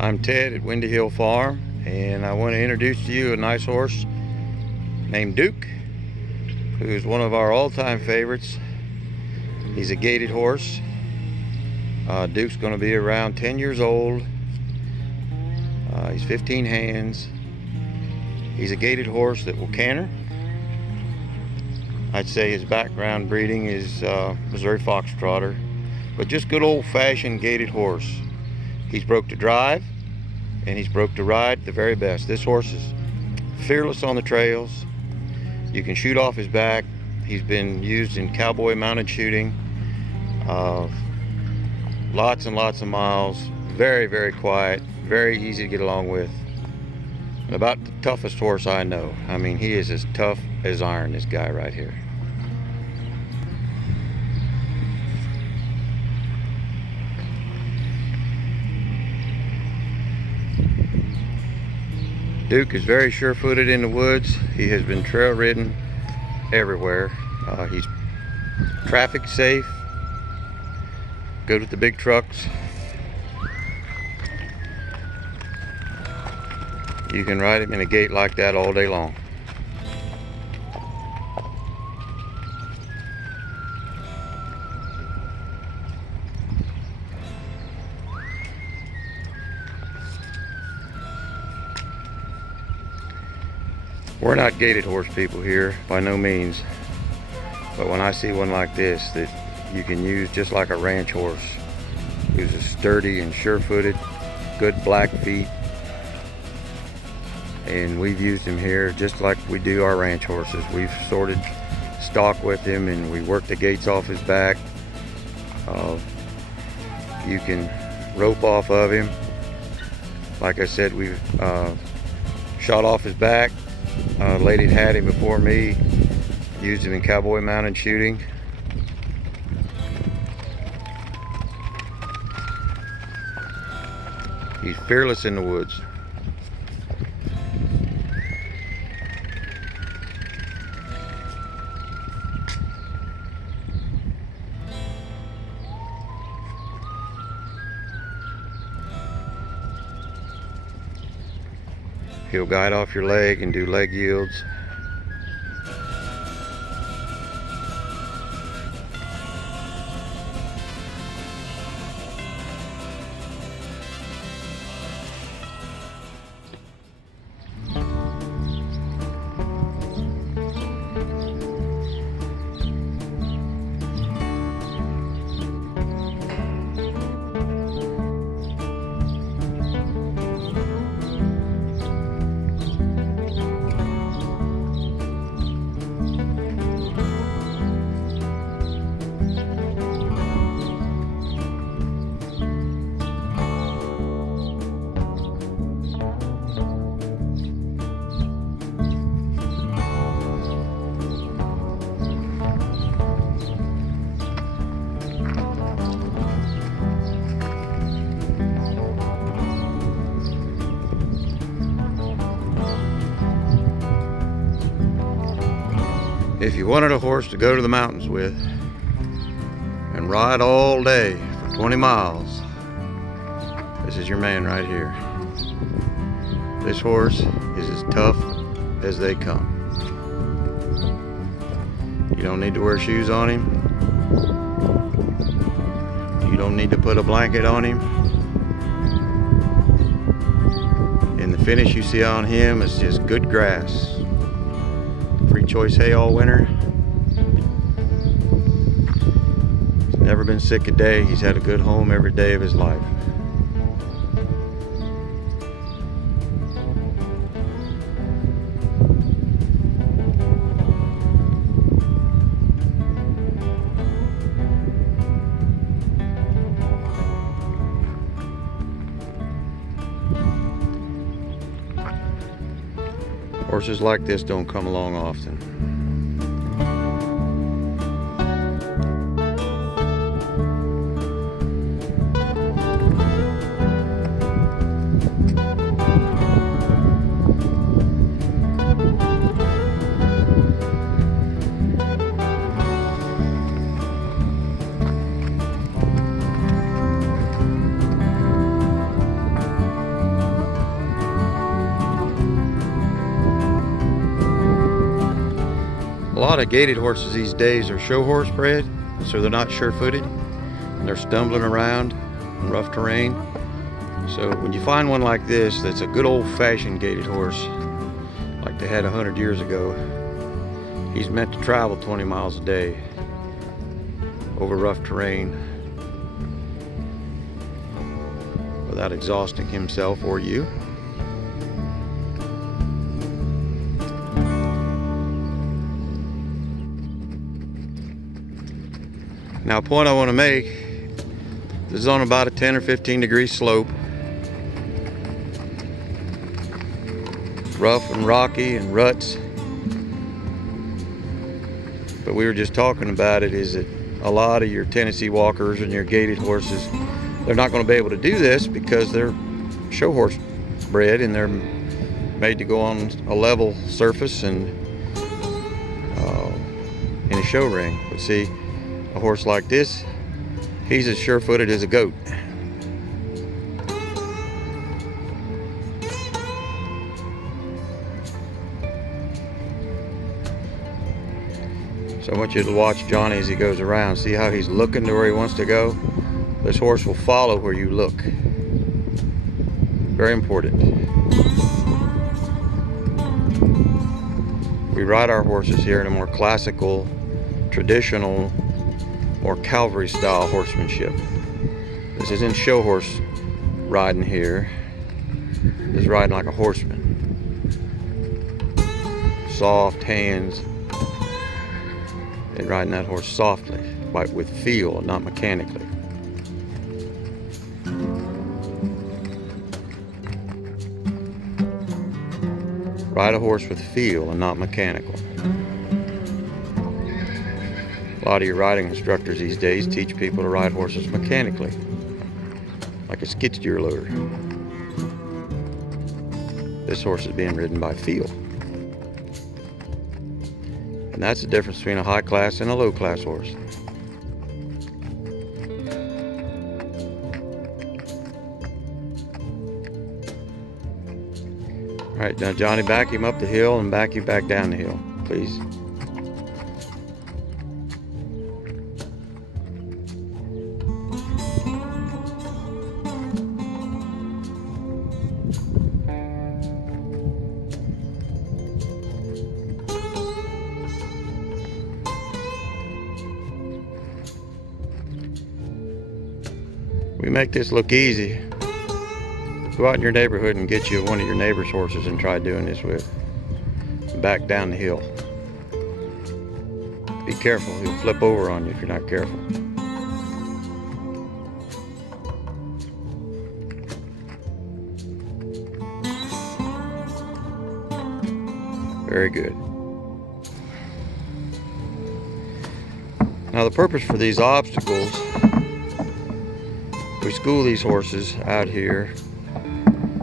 I'm Ted at Windy Hill Farm, and I want to introduce to you a nice horse named Duke, who's one of our all-time favorites. He's a gaited horse. Duke's going to be around 10 years old. He's 15 hands. He's a gaited horse that will canter. I'd say his background breeding is Missouri Foxtrotter, but just good old-fashioned gaited horse. He's broke to drive, and he's broke to ride the very best. This horse is fearless on the trails. You can shoot off his back. He's been used in cowboy mounted shooting. Lots and lots of miles. Very, very quiet. Very easy to get along with. And about the toughest horse I know. I mean, he is as tough as iron, this guy right here. Duke is very sure-footed in the woods. He has been trail ridden everywhere. He's traffic safe, good with the big trucks. You can ride him in a gait like that all day long. We're not gaited horse people here, by no means. But when I see one like this that you can use just like a ranch horse, who's a sturdy and sure-footed, good black feet, and we've used him here just like we do our ranch horses. We've sorted stock with him and we work the gaits off his back. You can rope off of him. Like I said, we've shot off his back. Lady had him before me, used him in cowboy mounted shooting. He's fearless in the woods. He'll guide off your leg and do leg yields. If you wanted a horse to go to the mountains with and ride all day for 20 miles, this is your man right here. This horse is as tough as they come. You don't need to wear shoes on him. You don't need to put a blanket on him. And the finish you see on him is just good grass. Free choice hay all winter. He's never been sick a day. He's had a good home every day of his life. Horses like this don't come along often. lot of gaited horses these days are show horse bred, so they're not sure-footed and they're stumbling around in rough terrain. So when you find one like this that's a good old-fashioned gaited horse like they had 100 years ago, he's meant to travel 20 miles a day over rough terrain without exhausting himself or you. Now, a point I want to make, this is on about a 10 or 15 degree slope. Rough and rocky and ruts. But we were just talking about it, is that a lot of your Tennessee walkers and your gaited horses, they're not going to be able to do this because they're show horse bred and they're made to go on a level surface and in a show ring. But see, a horse like this, he's as sure-footed as a goat. So I want you to watch Johnny as he goes around. See how he's looking to where he wants to go? This horse will follow where you look. Very important. We ride our horses here in a more classical, traditional, more cavalry style horsemanship. This isn't show horse riding here. This is riding like a horseman. Soft hands. And riding that horse softly, but with feel, not mechanically. Ride a horse with feel and not mechanical. A lot of your riding instructors these days teach people to ride horses mechanically, like a skid steer loader. This horse is being ridden by feel. And that's the difference between a high class and a low class horse. All right, now Johnny, back him up the hill and back you back down the hill, please. We make this look easy. Go out in your neighborhood and get you one of your neighbor's horses and try doing this with. Back down the hill. Be careful, he'll flip over on you if you're not careful. Very good. Now the purpose for these obstacles, we school these horses out here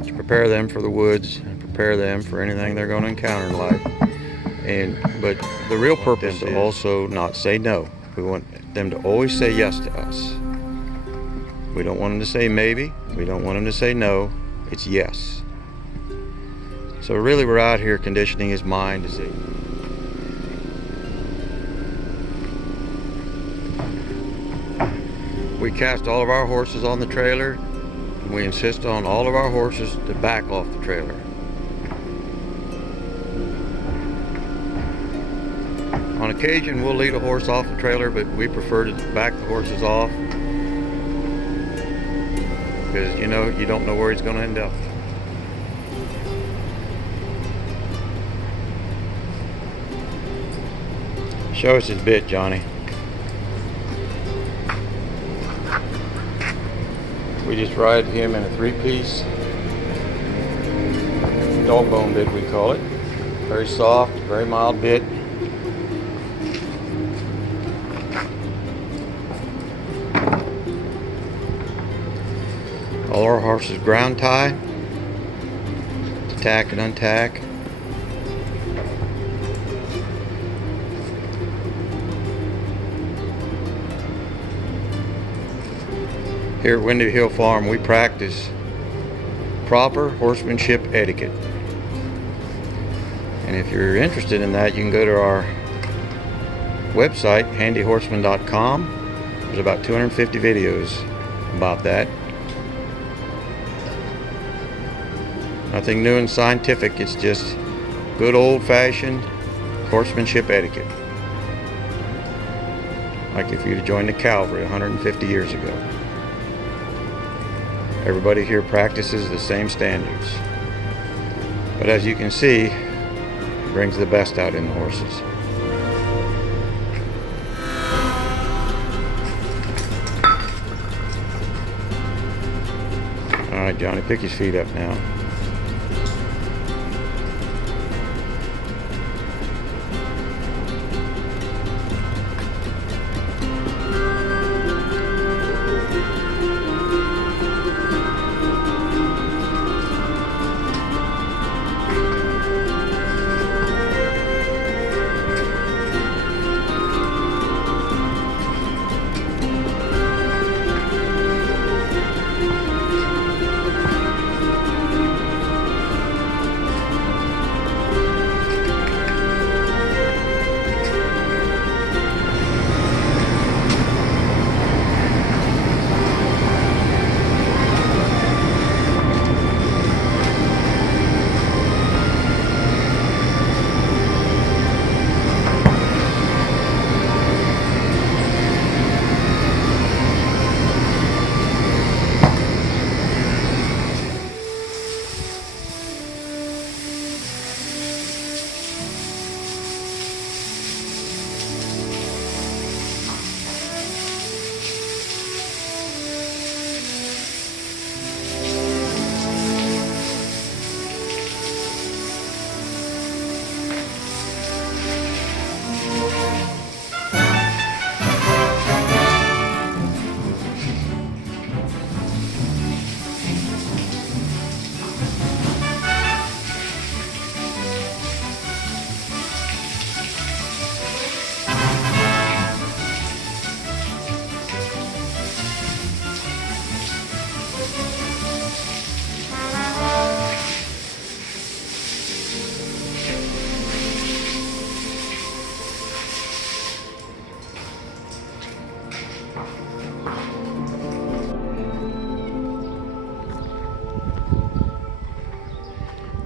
to prepare them for the woods and prepare them for anything they're going to encounter in life. But the real purpose is also not say no. We want them to always say yes to us. We don't want them to say maybe. We don't want them to say no. It's yes. So really we're out here conditioning his mind to see. We cast all of our horses on the trailer, and we insist on all of our horses to back off the trailer. On occasion, we'll lead a horse off the trailer, but we prefer to back the horses off because, you know, you don't know where he's going to end up. Show us his bit, Johnny. We just ride him in a 3-piece dog bone bit, we call it. Very soft, very mild bit. All our horses ground tie, to tack and untack. Here at Windy Hill Farm, we practice proper horsemanship etiquette. And if you're interested in that, you can go to our website, handyhorseman.com. There's about 250 videos about that. Nothing new and scientific, it's just good old-fashioned horsemanship etiquette. Like if you'd joined the cavalry 150 years ago. Everybody here practices the same standards. But as you can see, it brings the best out in the horses. Alright, Johnny, pick his feet up now.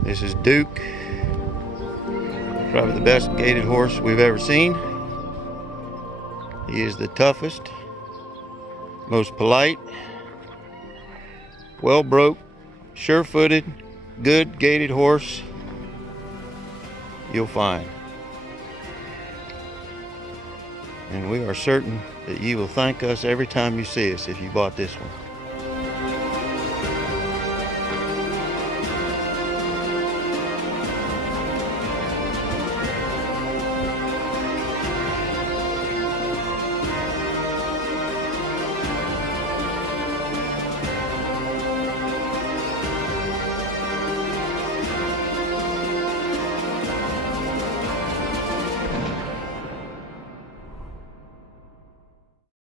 This is Duke, probably the best gaited horse we've ever seen. He is the toughest, most polite, well broke, sure-footed, good gaited horse you'll find. And we are certain that you will thank us every time you see us if you bought this one.